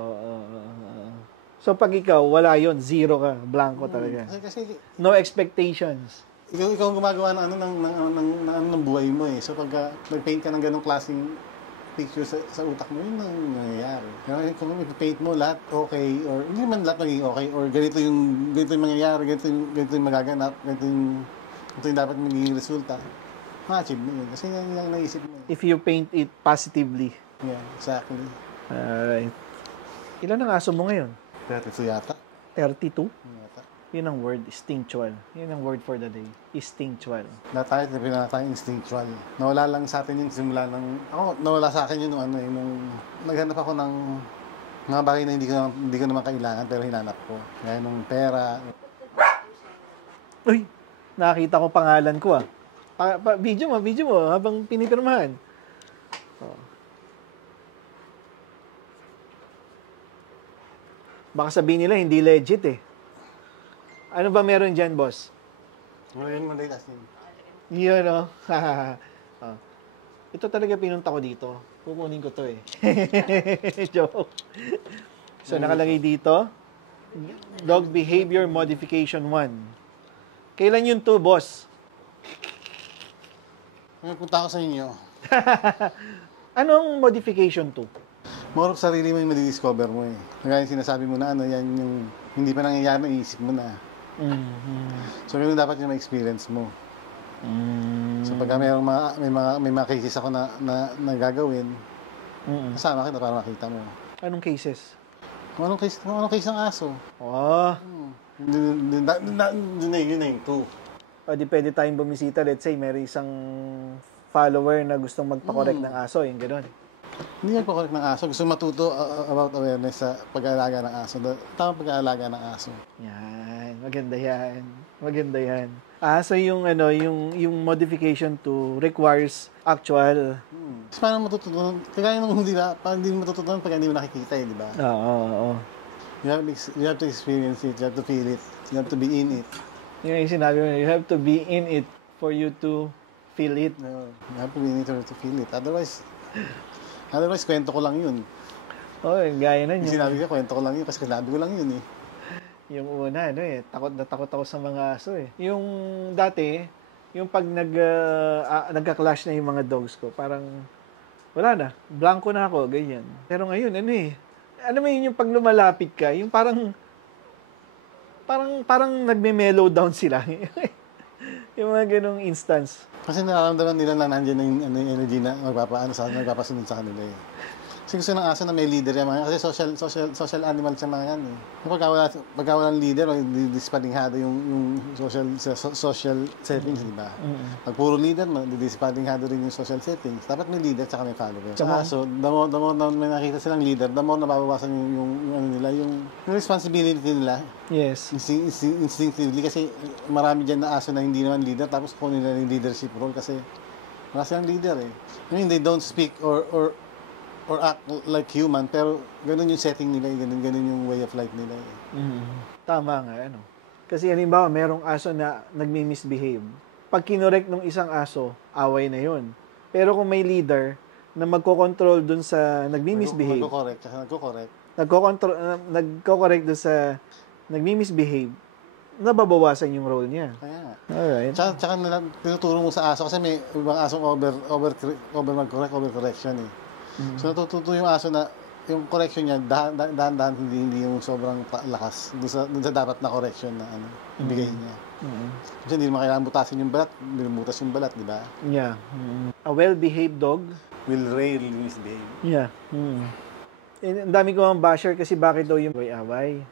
So, pag ikaw, wala yon, zero ka, blanco talaga. Kasi no expectations. Ikaw ang gumagawa ng buhay mo eh. So, pag nag-paint ka ng ganong klaseng picture sa utak mo, yun ang nangyayari. Kung ipapaint mo lahat okay, or hindi naman lahat maging okay, or ganito yung mangyayari, ganito yung magaganap, ganito yung dapat magiging resulta, ma-achieve mo yun. Kasi yan yung naisip mo. If you paint it positively. Yeah, exactly. Alright. Ilan ang aso mo ngayon? 32 yata. 32? Yata. Yun ang word, instinctual. Yun ang word for the day. Instinctual. Lahat tayo instinctual. Nawala lang sa atin yung simula nawala sa akin yun nung naghanap ako ng mga bagay na hindi ko naman kailangan pero hinanap ko. Gaya nung pera. Uy! Nakita ko pangalan ko ah. Video mo habang pinipirmahan. Baka sabihin nila, hindi legit eh. Ano ba meron dyan, boss? Ngayon mo dahil asin. Yun, no? Oh. Ito talaga pinunta ko dito. Kukunin ko to eh. Joke. So, nakalagay dito, Dog Behavior Modification 1. Kailan yun to, boss? Ngayon punta ako sa inyo. Anong modification to? More of sarili mo yung madidiscover mo eh. Kaya yung sinasabi mo na ano, yan yung hindi pa nangyayari, naisip mo na. So, ganun dapat yung ma-experience mo. So, pagka may mga cases ako na gagawin, kasama kita para makita mo. Anong cases? Kung anong case ng aso. Oh. Yun na yung two. O di pwede tayong bumisita. Let's say, may isang follower na gustong magpa-correct ng aso. Yung gano'n. Hindi nagpa-correct ng aso. Gusto matuto about awareness sa pag-aalaga ng aso. Tamang pag-aalaga ng aso. Yan. Maganda yan. Maganda yan. So yung modification to requires actual. Kasi parang matutunan. Kagaya nung parang hindi mo matutunan pag hindi mo nakikita eh, di ba? Oo. You have to experience it. You have to feel it. You have to be in it. Yung sinabi mo, you have to be in it for you to feel it. No, you have to be in it to feel it. Otherwise, kwento ko lang yun. Oh, gaya na Yung yun. sinabi ko, kwento ko lang yun kasi sinabi ko lang yun eh. Yung una, takot na takot ako sa mga aso eh. Yung dati, yung pag nagka-clash na yung mga dogs ko, parang wala na, blanco na ako, ganyan. Pero ngayon, alam mo yun yung pag lumalapit ka, yung parang nagme-mellow down sila. Yung mga ganong instance. Kasi nararamdaman nila na nandiyan yung energy na magpapasunod sa kanila eh. Kasi gusto ng aso na may leader yan mga kasi social animal siya mga yan eh. Pagka walang leader, dispadinghado yung social settings, di ba? Pag puro leader, dispadinghado rin yung social settings. Dapat may leader tsaka may follower. Sa aso, the more na may nakita silang leader, the more nababawasan yung responsibility nila. Yes. Instinctively kasi marami dyan na aso na hindi naman leader tapos kunin nila yung leadership role kasi wala silang leader eh. I mean, they don't speak or act like human, pero ganun yung setting nila, ganun yung way of life nila. Tama nga, Kasi halimbawa, merong aso na nagmi-misbehave. Pag kinorek ng isang aso, away na yun. Pero kung may leader na magkocontrol dun sa nagmi-misbehave, nagko-correct dun sa nagmi-misbehave, nababawasan yung role niya. Kaya nga. Alright. Tsaka tinuturo mo sa aso kasi may ibang asong overcorrection eh. So natututo yung aso na yung correction niya dahan-dahan hindi yung sobrang lakas dun sa dapat na correction na ibigay niya. Kasi hindi naman kailangan butasin yung balat, binubutas yung balat, di ba? Yeah. A well-behaved dog Will rarely misbehave. Yeah. Ang dami ko ang basher kasi bakit daw yung away.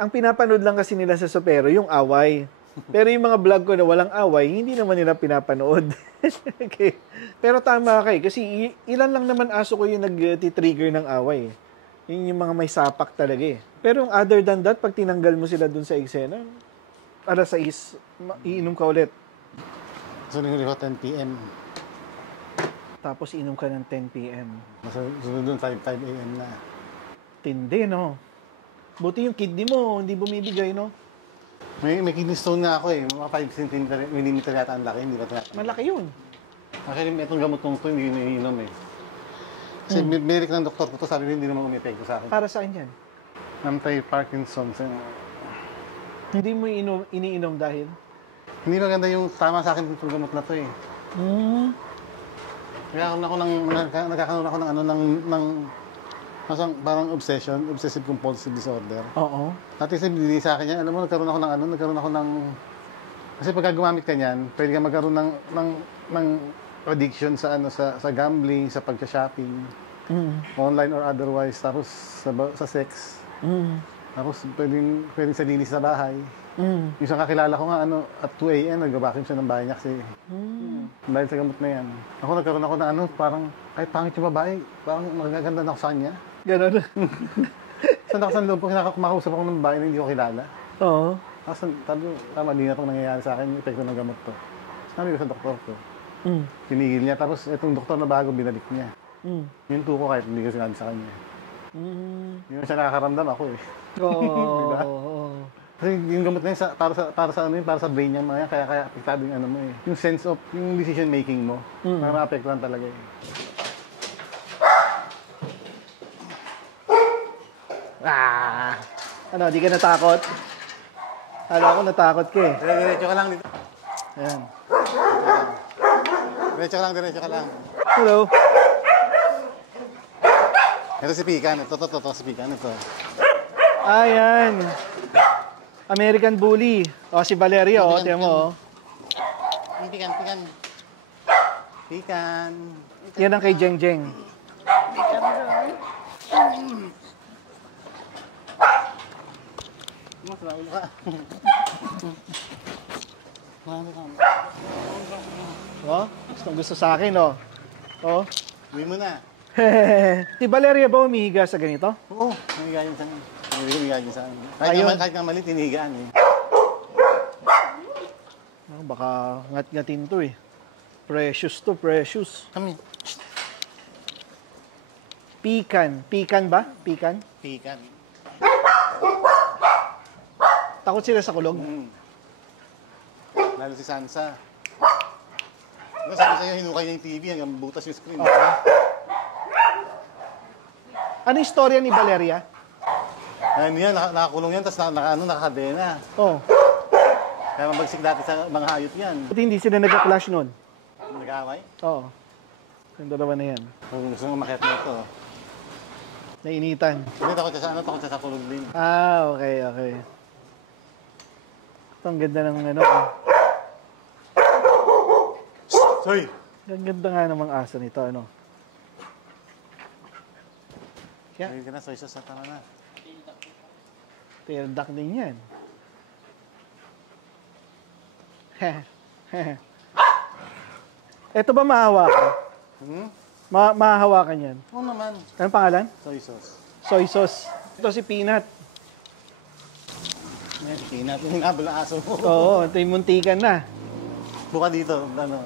Ang pinapanood lang kasi nila sa Sopero yung away. Pero yung mga vlog ko na walang away, hindi naman nila pinapanood. Okay. Pero tama kasi ilan lang naman aso ko yung nag-trigger ng away. Yun yung mga may sapak talaga eh. Pero other than that, pag tinanggal mo sila dun sa eksena, alas 6, iinom ka ulit. So, nahuli ko 10 p.m. Tapos inom ka ng 10 p.m. Sunod dun 5 a.m. na. Tindi, no? Buti yung kidney mo, hindi bumibigay, no? May kidney stone nga ako eh. Mga 5 cm yata ang laki, hindi pa tinatanggap. Malaki yun. Actually, itong gamot kong ito, hindi iniinom eh. Kasi binirik ng doktor ko ito, sabi niya hindi naman umipekto sa akin. Para saan yan? Anti-Parkinson's. Hindi mo iniinom dahil? Hindi maganda yung tama sa akin itong gamot na ito eh. Nagkakaroon ako ng parang obsessive compulsive disorder. Oo. Dati kasi binili sa akin yan, alam mo, nagkaroon ako ng kasi pagka gumamit ka niyan, pwede ka magkaroon ng addiction sa gambling, sa pagsa-shopping, online or otherwise, tapos sa sex. Tapos pwedeng sa linis sa bahay. Yung isang kakilala ko nga, at 2 a.m. nag-vacuum siya ng bahay niya kasi dahil sa gamot na yan. Ako nagkaroon ako ng parang kahit pangit yung babae, parang magaganda na ako sa kanya. Ganon. Saan ako sa loob ko, kumakausap ako ng babae na hindi ko kilala. Oo. Tapos tama, di na itong nangyayari sa akin, yung epekto ng gamot to. Sabi ko sa doktor ko. Pinigil niya, tapos itong doktor na bago, binalik niya. Yung tuko kahit hindi ko sinabi sa kanya. Mm. Hindi naman siya nakakaramdam ako eh. Oo. Diba? Oo. Kasi yung gamot na yun, para sa ano yun, para sa brain niya, mga yan, kaya apektado yung ano mo eh. Yung sense of, yung decision making mo, maapektuhan talaga eh. Ah! Ano, di ka natakot? Hala ko natakot ka eh. Diretso ka lang dito. Ayan. Diretso ka lang. Hello. Ito si Pican, ito si Pican, ito. Ayan. American Bully. O, si Valeria, o. Tiyan mo, o. Pican. Yan ang kay Jeng Jeng. Mas naulo ka. O, gustong gusto sa akin, o. O. Uwi mo na. Si Valeria ba umihiga sa ganito? Oo, namiga yun sa akin. Namiga yun sa akin. Ayun. Kahit nga mali, tinigaan eh. Oh, baka ngat-ngatin to eh. Precious to, precious. Kami. Pican. Pican ba? Pican? Pican. Takot sila sa kulog? Lalo si Sansa. Diba sabi sa'yo, hinukay niya yung TV hanggang butas yung screen. Ano yung storya ni Valeria? Ano yan, nakakulong yan, tapos nakakadena. Oh. Kaya mabagsik dati sa mga hayop yan. Buti hindi sila nagka-clash nun. Nag-away. Oo. Yung dalawa na yan. Kung gusto mo makita na ito. Nainitan. Hindi, takot siya sa kulog din. Ah, okay, okay. Ito, ang ganda ng ano. Oh. Sorry! Ang ganda nga namang asa nito, ano. Yeah. Ayun ka na, soy sauce na tama na. Tail duck din yan. Ito ba mahawakan? Mahahawakan yan. Oo naman. Anong pangalan? Soy sauce. Soy sauce. Ito si Peanut. Hindi natin hinabol ang aso mo. Oo, ito yung muntikan na. Buka dito, ano.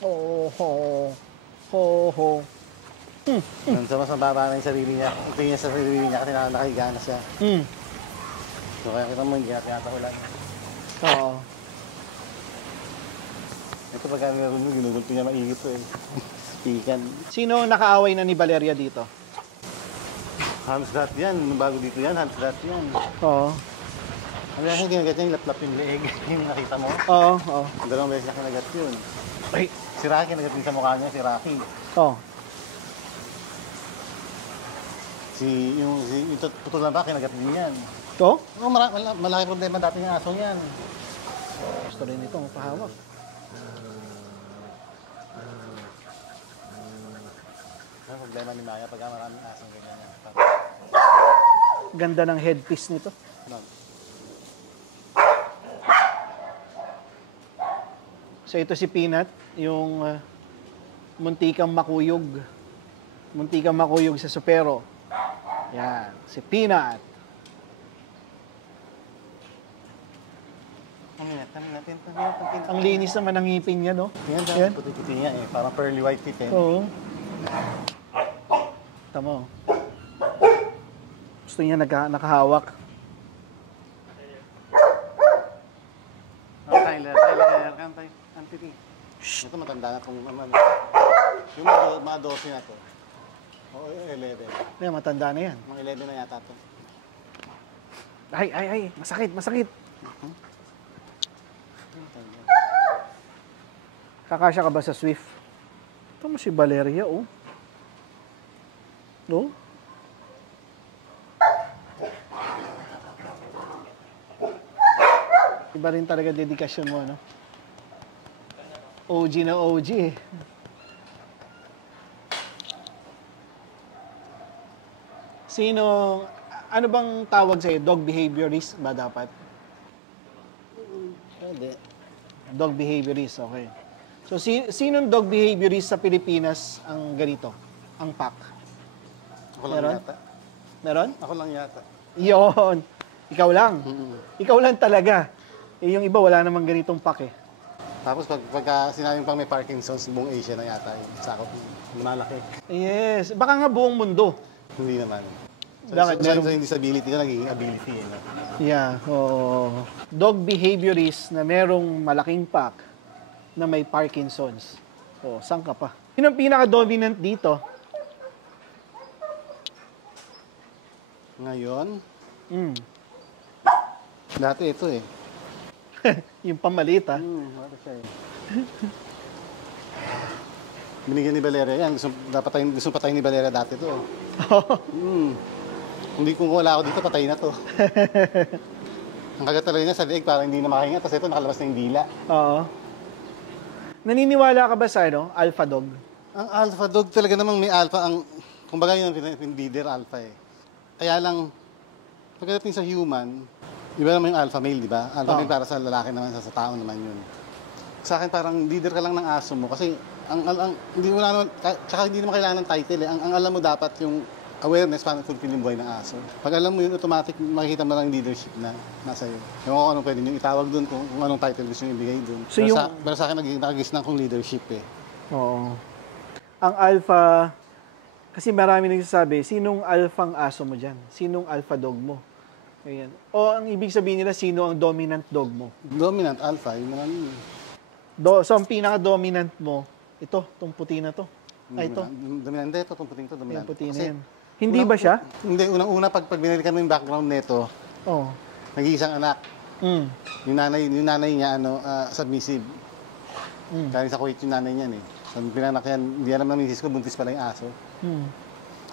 Ho, ho, ho, ho. Sa mas mababa na yung sarili niya. Ito yung sa sarili niya kasi nakahiga na siya. So kaya kita mo, hindi natin natakulan. Oo. Ito pagka meron mo, ginugulpi niya maigit to eh. Pican. Sino nakaaway na ni Valeria dito? Hands that yan. Bago dito yan, hands that yan. Oo. Ang kasi ginagat niya, yung laplap yung leeg. Yung nakita mo. Oo, oo. Dalawang beses niya kinagat yun. Ay. Si Rocky, kinagat din sa mukha niya, si Rocky. Oo. Yung putol na ba, kinagat din yan. Ito? Oo, malaki problema dati ng aso yan. Gusto rin ito, mapahawak. Ang problema ni Maya pagka maraming asong ganyan yan. Ganda ng headpiece nito. No. So ito si Peanut, yung muntikang makuyog. Muntikang makuyog sa supero. Yan, si Peanut. Ang linis naman ng ngipin niya, no? Yan, Yan. puti-puti niya eh. Parang pearly white teeth eh. Oo. Tama. Gusto niya nakahawak. Tyler, kantay. Antiti. Ito matanda na kung naman. Yung mga 12 na to. O 11. Yan, matanda na yan. Mga 11 na yata to. Ay, masakit, masakit. Kakasya ka ba sa Swift? Ito mo si Valeria, oh. No? Iba rin talaga dedikasyon mo, no? OG na OG, eh. Sino, ano bang tawag sa'yo? Dog behaviorist ba dapat? Hindi. Dog behaviorist, okay. So, sinong dog behaviorist sa Pilipinas ang ganito? Ang pack? Ako lang Meron? yata. Meron? Ako lang yata. Yon. Ikaw lang. Ikaw lang talaga. Eh, yung iba, wala namang ganitong pack eh. Tapos pagka sinabing pang may Parkinson's, buong Asia na yata yung sakop. Malaki. Yes. Baka nga buong mundo. Hindi naman. So, Bakit? so yung disability ko, nagiging ability. No? Yeah. Oh. Dog behaviorist na merong malaking pack na may Parkinson's. Oh, saan ka pa? Yun ang pinaka-dominant dito. Ngayon, Mm. dati ito eh. Yung pamalit, ha? Ano siya eh. Binigyan ni Valeria yan. Gusto patayin ni Valeria dati to. Hindi kung wala ako dito, patay na to. Ang kagat talaga niya sa leeg, parang hindi na makahinga. Tapos ito, nakalabas na yung dila. Oo. Naniniwala ka ba sa alpha dog? Ang alpha dog talaga namang may alpha. Kumbaga yun ang leader alpha eh. Kaya lang, pagdating sa human, iba naman yung alpha male, di ba? Alpha male para sa lalaki naman, sa tao naman yun. Sa akin parang leader ka lang ng aso mo kasi hindi mo naman, tsaka hindi naman kailangan ng title eh. Ang alam mo dapat yung awareness paano fulfill yung buhay ng aso. Pag alam mo yun, automatic makikita mo lang yung leadership na nasa iyo. Yung kung anong pwede nyo itawag doon, kung anong title gusto nyo ibigay doon. So pero sa akin, nakagisnan kong leadership eh. Oo. Ang alpha, kasi marami nagsasabi, sinong alphang aso mo dyan? Sinong alpha dog mo? Ayan. O ang ibig sabihin nila, sino ang dominant dog mo? Dominant alpha, yun naman yun. So ang pinaka-dominant mo, itong puti na to. Ay, ito. Dominante ito, itong puting ito, Yung dominante. puti na yan. Hindi ba siya? Hindi, unang-una, pag binalikan mo yung background nito, Oo. nag-iisang anak. Mm. Yung nanay niya, submissive. Mm. Galing sa Kuwait yung nanay niyan eh. So, pinanak yan, hindi alam ng misis ko, buntis pala yung aso. Mm.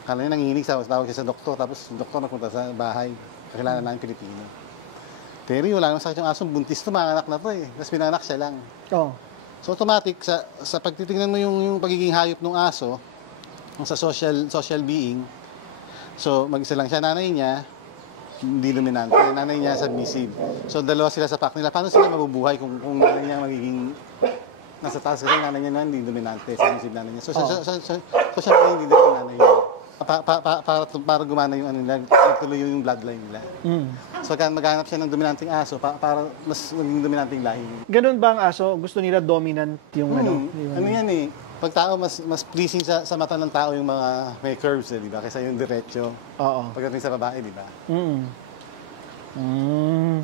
Kala niya nanginginig, tawag siya sa doktor, tapos yung doktor napunta sa bahay. Kakilala na yung Pilipino. Pero wala namang sakit yung aso, buntis to, mga anak na to eh. Tapos pinanak siya lang. Oo. So automatic, sa pagtitingnan mo yung pagiging hayop ng aso, sa social being, so mag-isa lang siya, nanay niya, hindi dominante, nanay niya submissive. So dalawa sila sa pack nila. Paano sila mabubuhay kung nanay niya magiging nasa taas kasi nanay niya naman hindi dominante, submissive nanay niya. So siya yung leader ng nanay niya. Para gumana yung tuloy yung bloodline nila. Mm. So kaya maghanap siya ng dominanteng aso para mas maging dominanteng lahi. Ganun ba ang aso? Gusto nila dominant yung Ano yan eh, pag tao mas pleasing sa mata ng tao yung mga may curves eh, di ba? Kaysa yung diretso. Oo. Pagdating sa babae, di ba? Mm. Mm.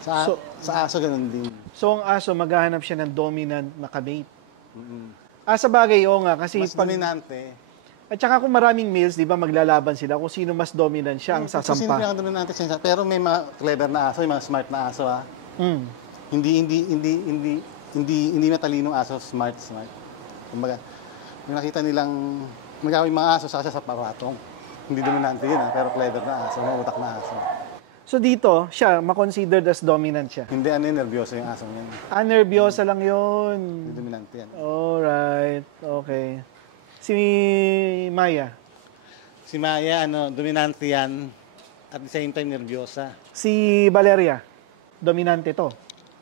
Sa aso ganun din. So ang aso, maghahanap siya ng dominant na kabate. Mm-mm. Sa bagay, oo nga. Kasi Mas dominante. At saka kung maraming males, di ba, maglalaban sila kung sino mas dominant siya ang Sino sasampa. ang dominante siya? Pero may mga clever na aso, may mga smart na aso ha. Mm. Hindi matalinong aso, smart. Kumbaga, yung nakita nilang magawin mga aso sa paratong. Hindi dominante yun ha, pero clever na aso, may utak na aso. So dito, siya, makonsidered as dominant siya. Hindi nervyoso yung aso niyan. Nervyosa lang yun. Hindi dominante yan. Alright, okay. Si Maya. Si Maya, dominante yan. At the same time, nervyosa. Si Valeria. Dominante to.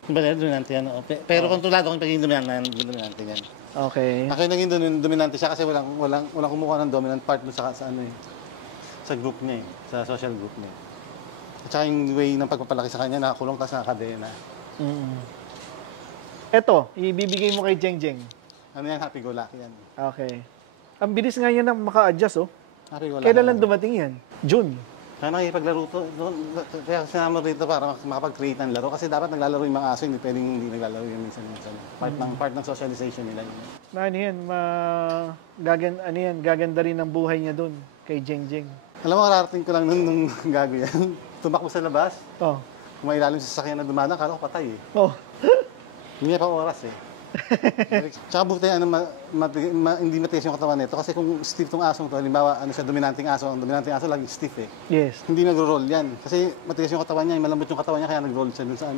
Dominante yan. Pero kontrolado kung pagiging dominante yan. Okay. Ako yung naging dominante siya kasi walang kumukuha ng dominant part dun sa group niya eh. Sa social group niya. At saka yung way ng pagpapalaki sa kanya, nakakulong tapos nakakadena. Eto, ibibigay mo kay Jeng Jeng. Ano yan? Happy-go-lucky yan. Okay. Ang bilis nga yan na maka-adjust, oh. Happy-go-lucky. Kailan lang dumating yan? June. Kaya nakipaglaro to. Kaya sinama rito para makapag-create ng laro. Kasi dapat naglalaro yung mga aso, hindi pwedeng hindi naglalaro yung minsan-minsan. Part ng socialization nila yun. Ano yan, gaganda rin ang buhay niya doon kay Jeng Jeng. Alam mo, kararating ko lang nung gago yan. Tumakbo sa labas. Oh. Kung mailalim sa sasakyan na dumadaan, kala ko patay eh. Oh. Hindi niya pa oras eh. Tsaka buti hindi matigas yung katawan nito. Kasi kung stiff tong asong to, halimbawa, siya, dominanting aso. Ang dominanting aso laging stiff eh. Yes. Hindi nagro-roll yan. Kasi matigas yung katawan niya, malambot yung katawan niya, kaya nag-roll siya dun sa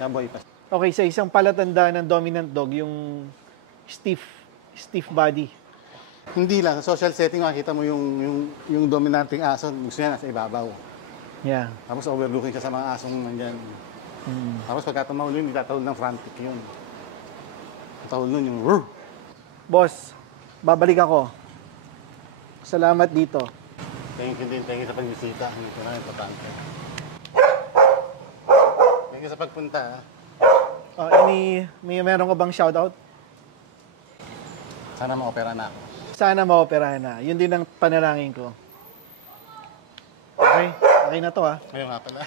kaya buhay pa. Okay, sa isang palatandaan ng dominant dog, yung stiff body. Hindi lang, sa social setting, makikita mo yung dominanting aso, gusto niya nasa ibabaw. Yeah. Tapos overlooking siya sa mga asong nandyan. Tapos pagka tumahol yun, itatahol ng frantic yun. Tahol nun yung rrr. Boss, babalik ako. Salamat dito. Thank you sa pagbisita. Hindi ko na importante. Thank you sa pagpunta. Meron ka bang shoutout? Sana ma-opera na ako. Sana maoperahan na. Yun din ang panalangin ko. Okay? Okay na to, ah. Ayun nga pala.